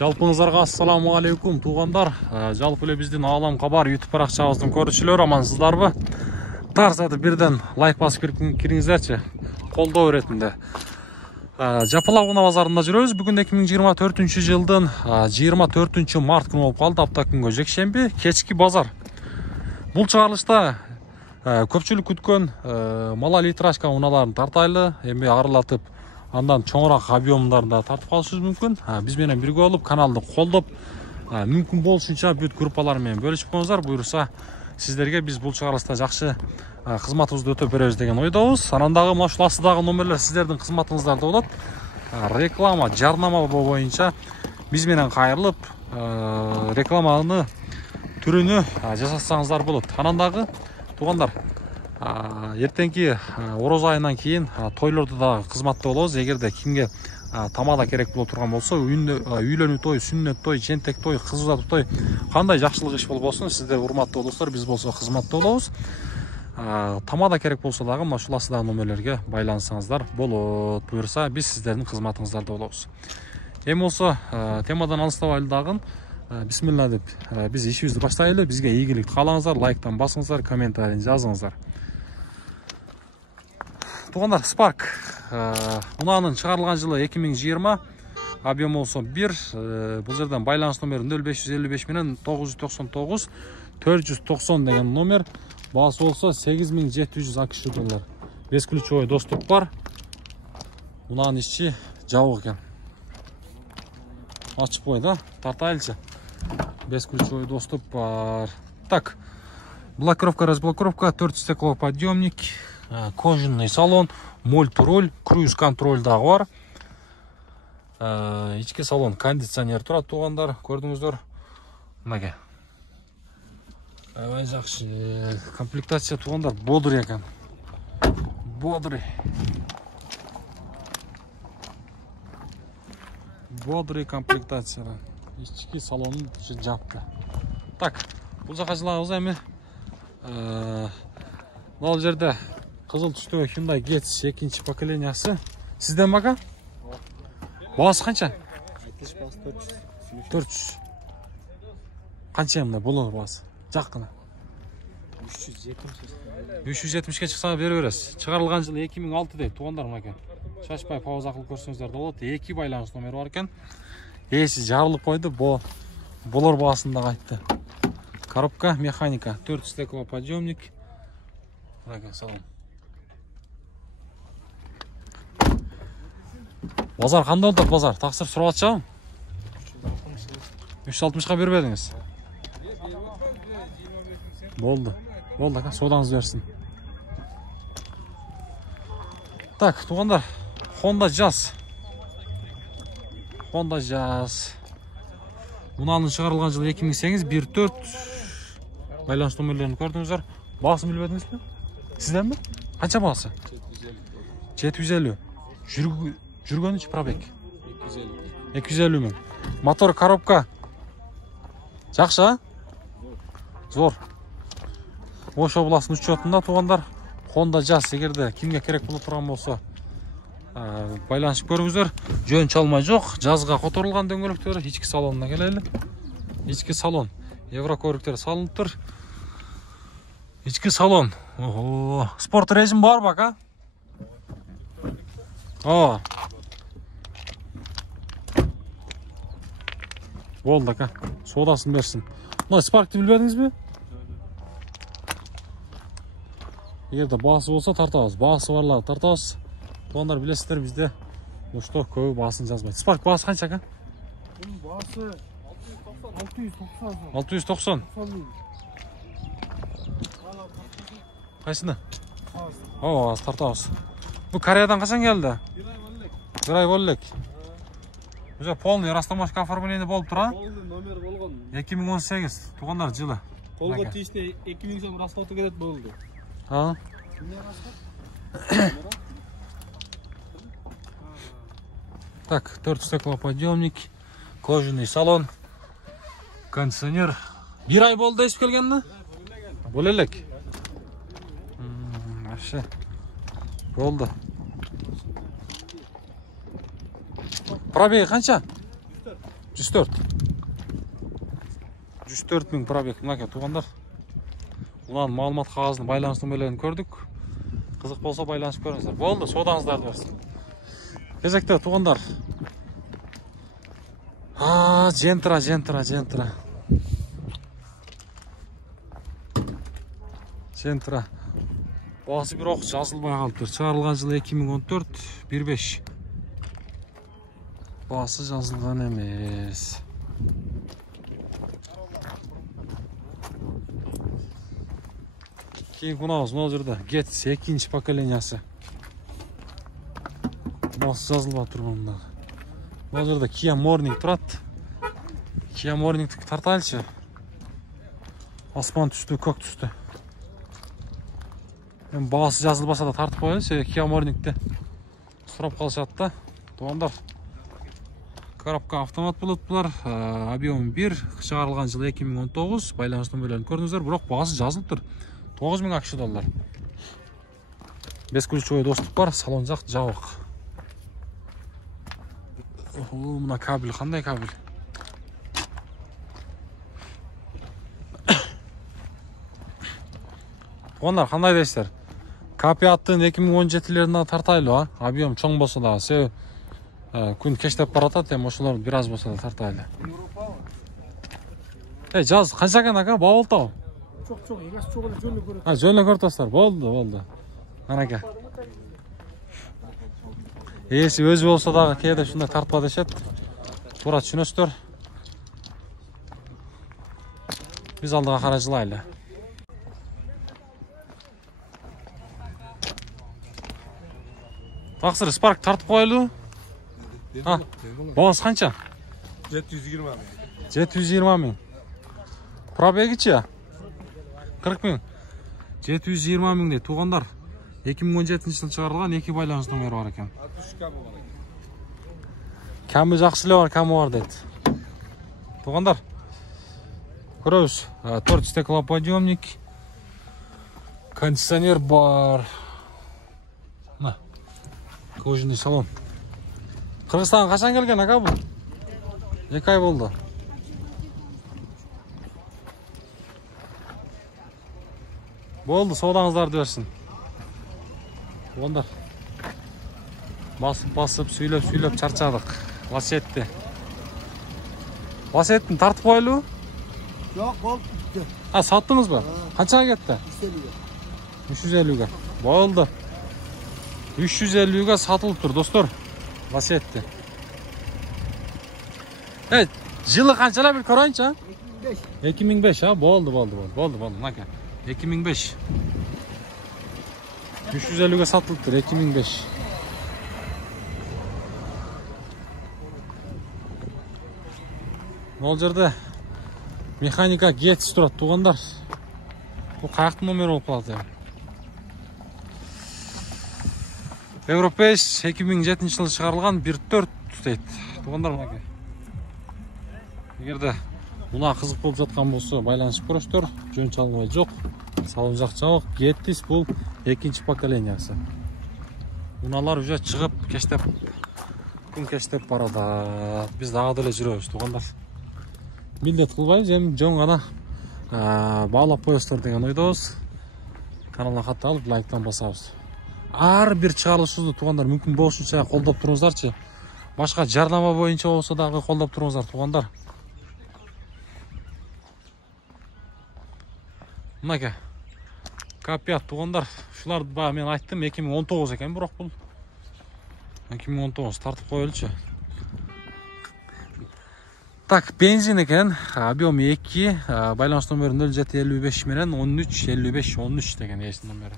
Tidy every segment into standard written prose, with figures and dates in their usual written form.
Жалпыңыздарга ассаламу алейкум туугандар. Жалпы эле биздин Аалам Кабар YouTube баракчабыздын көрүүчүлөрү амансыздарбы? Тарсаты бирден лайк басып кириңиздерчи. Колдоо иретинде. Жапалабына базарында жүрөбүз. Бүгүн 2024 жылдын 24 март күнү болуп калды. Апта күнгө жекшемби кечки базар. Бул чыгарылышта көпчүлүк күткөн мала литрашка унааларын тартайлы, эми арылатып андан чоңураак объемдарында тартып калышыбыз мүмкүн. Биз менен бирге болуп каналды колдоп, мүмкүн болушунча бүт группалар менен бөлүшүп коюңуздар. Буюрса сиздерге биз бул чыгарылышта жакшы кызматыбызды өтөп беребиз деген ойдобуз. Анан дагы мына ушул астыдагы номерлер сиздердин кызматыңыздарда болот. Реклама, жарнама боюнча биз менен кайрылып, рекламаны түрүнү жасасаңыздар болот. Анан дагы туугандар, эртеңки ороз айынан кийин тойлордо да кызматта болобуз. Эгерде кимге тамада керек боло турган болсо, үйлөнүү той, сүннөт той, жентек той, кыз узатуу той, кандай жакшылык иш болбосун, сиздер урматтуу болосуздар, биз болсо кызматта болобуз. Тамада керек болсо дагы мына ушул астыдагы номерлерге байланышсаңыздар болот. Буюрса биз сиздердин кызматыңыздарда болобуз. Эми болсо темадан алыстабайлы дагы бисмилла деп биз ишибизди баштайлы. Бизге ийгилик каалаңыздар, лайктан басыңыздар, комментарийни жазыңыздар. Туугандар, Spark унаанын чыгарылган жылы 2020, объем болсо 1. Бул жерден байланыш номери 0555 менен 999 490 деген номер. Баасы болсо 8700 АКШ доллар. Бесключевой доступ бар. Унаанын ичи жабык экен. Ачып кой да, тартайлычы. Бесключевой доступ бар. Так, блокировка, разблокировка, 4 стеклоподъемник, кожаный салон, мультируль, круиз-контроль дагы бар. Ички салон кондиционер турат, туугандар, көрдүңүздөр. Мынага. Аябай жакшы. Комплектация туугандар бодрый экен. Бодрый. Бодрый комплектация. Ички салонун жапты. Так, бул жака жылабыз эми. Бул жерде кызыл түстөгү Hyundai Getz 2-чи поколениясы. Сизден бака? Баасы канча? 400. Канча мында болот баасы? Жаккына. 370ке чыкса бере бересиз. Чыгарылган жылы 2006 дейт, туугандар мынака. Шашпай пауза кылып көрсөңүздөр да болот. 2 байланыш номери бар экен. Эси жарылып койду, болор баасында кайтты. Коробка механика, 4 стеклоподъемник. Мынака салон. Базар кандай болот базар? Таксыр сурап атчабы? 360ка бербедиңиз. Болду. Болду ака, содаңыз берсин. Так, туугандар, Honda Jazz. Honda Jazz. Унаанын чыгарылган жылы 2008, 1.4. Байланыш номерлерин көрдүңүздөр. Баасын билбедиңизби? Сизденби? Канча баасы? 750. Жүргөнүчү пробег? 250 миң. Мотор, коробка жакшы, а? Зор. Ош областынын учетунда туугандар, Honda Jazz. Эгерде кимге керек боло турган болсо, байланышып көрүңүздөр. Жөн чалмай жок, жазга которулган дөңгөлөктөр. Ички салонуна келели. Ички салон. Еврокорриктер салыныптыр. Ички салон. Спорт режим бар бака? Болду ака. Содасын берсин. Мына Spark'ты билбедиңизби? Эгерде баасы болсо тартабыз. Баасы барлар тартабыз. Туугандар, билесиздер, бизде ошто көбү баасын жазбайт. Spark баасы канча ака? Бунун баасы 690. 690. Кайсыны? Az тартабыз. Бу Кореядан качан келди? Bir ay болду элек. Уже полный растаможка оформление болуп тура? Полный номер болгон. 2018. Туугандар, жылы. Колго тийиште 2000 сом расходу кетет болду. Так, 4 стеклоподъемник, кожаный салон, кондиционер. Bir ay болду эсип келгенди? Боло элек. Вообще. Болду. Пробеги канча? 104. 104 миң пробег. Мынакей туғандар. Ulan маалымат қағазын байланыстың бөлігін көрдік. Қызық болса байланысып көріңіздер. Болды, содаңыздарды берсін. Кезекте туғандар. Жентра. Бағасы бір оқыс жазылмай қалып тұр. Шығарылған жылы 2014, 1.5. Бағасы жазылған емес. Кейін құнауыз мол жүрді. Гетс 2-ші поколениясы. Бағасы жазылмай тұр бұнда. Мол жүрді Kia Morning тұрады. Kia Morning'ті тартайлшы. Аспан түсті, көк түсті. Бағасы жазылбаса да тартып қойылшы. Kia Morning'ті сұрап қалышады да. Туғандар. Коробка автомат болады бұлар. Объем 1. Шығарылған жылы 2019. Байланыстың бөлігін көрдіңіздер. Бірақ бағасы жазылып тұр. 9000 ақш доллар. Бесключевой доступ бар. Салон жақ жабық. Мына кабель қандай кабель? Onlar қандай дейсіздер? Капиаттың 2017-леріне тартайлы, объем чоң болса да, себебі күн кештеп баратады, ошолор бир аз болса да тартайлы. Жаз қанша екен ака? Бауылтау? Çok, egasi çok ele jönlü görüp. Жөнлі көртостар. Болды. Анаке. Есі өзі болса дағы кейде шындай тартпа дешет. Тура түсінөстөр. Біз алдыға қара жылайлы. Тақсыр, Spark тартып қойылу? Бағасы қанша? 720 мың. 720 мың. Пробеги че? 40 мың. 720 мың де туғандар. 2017 жыл шығарылған 2 байланыс номері бар екен. 60 камы бар екен. Камы жақсылы бар, камы бар деді. Туғандар. Көрөз. 4 стеклоподъемник. Кондиционер бар. На. Кожаный салон. Қырғызстанға қашан келген ака бұл? 2 ай болды. Болды, саудаңыздарды берсін. Ондар. Басып, сөйлеп чарчадық. Ласетті. Ласеттің тартып қойылу? Жоқ, болды. Саттыңыз ба? Қаншаға кетті? 350-ге. Болды. 350-ге сатылып тұр, достар. Ласетті. Жылы қаншалар бір көрайыншы? 2005, болды. Нака. 2005. 350-ге сатылып тұр, 2005. Ол жерде механика Гетс тұрады, туғандар. Бұл қаяқтың номері болып қалады. Европейс 2007 жылы шығарылған 1.4 дейді. Туғандар мұнеке. Егерде мұна қызық болып жатқан болса, байланышып көріштер. Жөн çalынбай жоқ. Салон жақ жабық. Геттис бұл 2-ші поколениясы. Мұналар уже шығып, кештеп, күн кештеп барады. Біз дағы дөле жүрөбүз, туғандар. Милдет қылбай, жөн ғана бағлап қойыстыр деген ойдауыз. Каналға қатты алып, лайктан басабыз. Ар бір шығарылышызды туғандар мүмкін болушынша қолдап тұрыңыздарчы. Башқа жарнама бойынша болса дағы қолдап тұрыңыздар, туғандар. Мұнаке, капият туғандар. Шуларды ба мен айттым, 2019 екен бірақ бұл. 2019 тартып қойылшы. Так, бензин екен, объем 2, байланыс номері 0755 менен 135513 деген есін номері.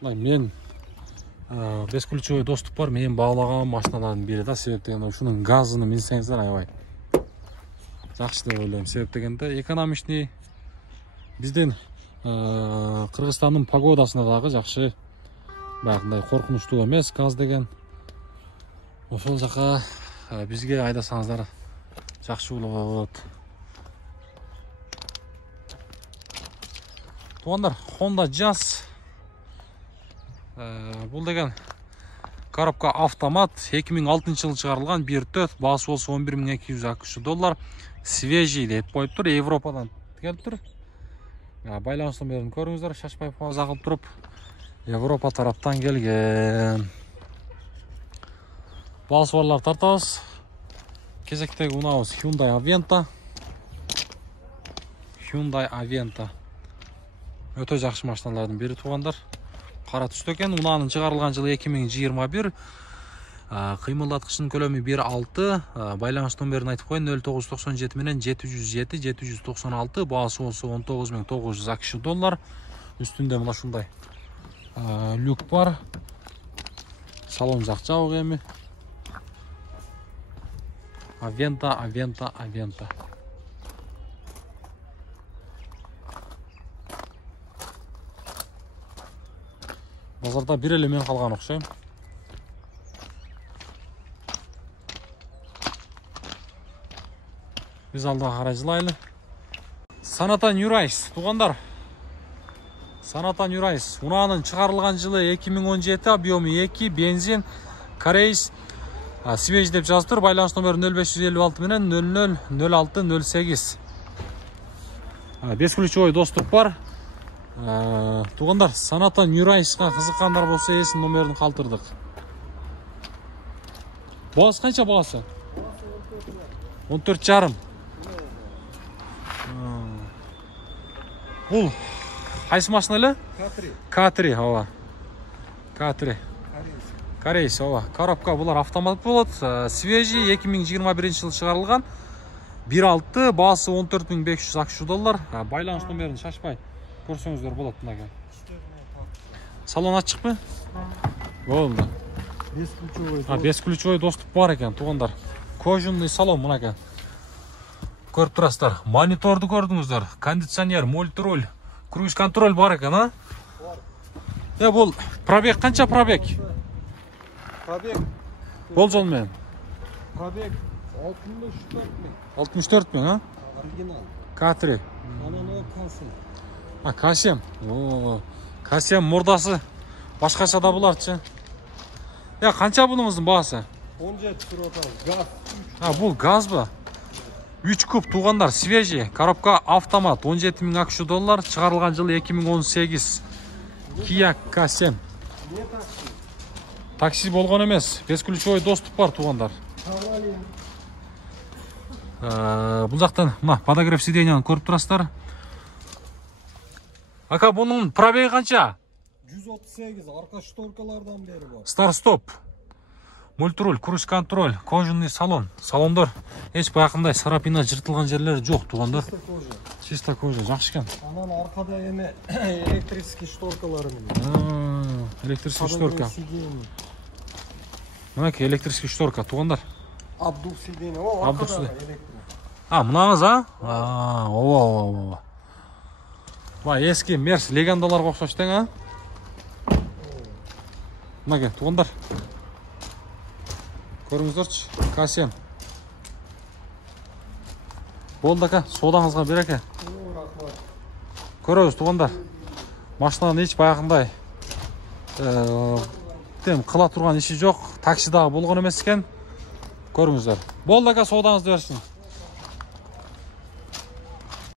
Мен бесключевой доступ бар, мен бағлаған машиналардың бері да, себеп дегенде шының газыны мінсеңіздер айбай. Жақсы деп ойлаймын, себеп дегенде экономичный бізден Қырғызстанның погодасына дағы жақсы, бағындай қорқыныштуу емес газ деген. Ошол жаққа бізге айдасаңыздар жақсы болады. Туғандар, Honda Jazz. Бұл деген коробка автомат, 2006 жылы шығарылған 1.4, басы болса 11.200 ақш доллар. Свежий деп қойып тұр, Европадан келіп тұр. Байланыс номерін көріңіздер, шашпай пауза қылып тұрып, Европа тараптан келген. Балсуарлар тартамыз. Кезектегі ұнауыз Hyundai Aventa. Hyundai Aventa. Өте жақсы машиналардың бірі туғандар. Қара түсті екен. Унаның шығарылған жылы 2021. Қимылдатқышының көлемі 1.6. Байланыс номерін айтып қойын 0997 менен 707 796. Бағасы осы 19.900 ақш доллар. Үстінде мына шундай люк бар. Салон жақ жауық еме. Aventa. Базарда бір елемен қалған ұқсайым. Біз алдағы қарай жылайлы. Sonata New Race туғандар. Sonata New Race. Унаның шығарылған жылы 2017, объемы 2, бензин, корейс. Свеж деп жазып тұр. Байланыс номері 0556 менен 000608. 5 ключевой доступ бар. Туғандар, Sonata New Race'қа қызыққандар болса есін номерін қалтырдық. Бағасы қанша бағасы? 14,5. Бұл қайсы машиналы? K3. Ова. K3. Корейс, ова. Коробка бұлар автомат болады. Свежий 2021 жылы шығарылған. 1.6, басы 14.500 ақш доллар. Байланыс номерін шашпай көрсеңіздер болады мына. Салон ашық па? Болды. 5 ключевой доступ бар екен, туғандар. Кожаный салон мына. Көріп тұрасыздар. Мониторды көрдіңіздер. Кондиционер, мультируль, круиз контроль бар екен, а? Бұл пробег қанша пробег? Пробег. Бол жолмен. Пробег 64 мың. 64 мың, а? Оригинал. K3. Ананы К7. K7. K7 мұрдасы башқаша да бұларчы. Қанша бұныңыздың бағасы? 17 тұр отамыз. Газ. Бұл газ ба? 3 куб туғандар, свежий. Коробка автомат 17.000 ақш доллар. Шығарылған жылы 2018. Kia K7. Не такси? Такси болған емес. 5 ключевой доступ бар туғандар. Бұл жақтан подогрев сиденьяны көріп тұрасыздар. Ака, бұның пробегі қанша? 138, арқа шторкалардан бері бар. Старт-стоп. Мультируль, круиз контроль, кожаный салон. Салондар еш байқындай сарапина жыртылған жерлері жоқ туғандар. Чисто кожа, жақсы екен. Анан арқада еме электрический шторкалары міне. Электрический шторка. Мынаки электрический шторка туғандар. Абдув сиденье. О, арқада электрик. Мынаңыз, а? Ова. Ескі мерс легендаларға ұқсаштың, а? Мынаки туғандар. Көріңіздерші, K7. Болды ака, содаңызға бер ака. Көріңіз туғандар. Машинаның еш баяғындай қыла тұрған іші жоқ. Таксидағы болған емес екен. Көріңіздер. Болды ака, содаңызды берсін.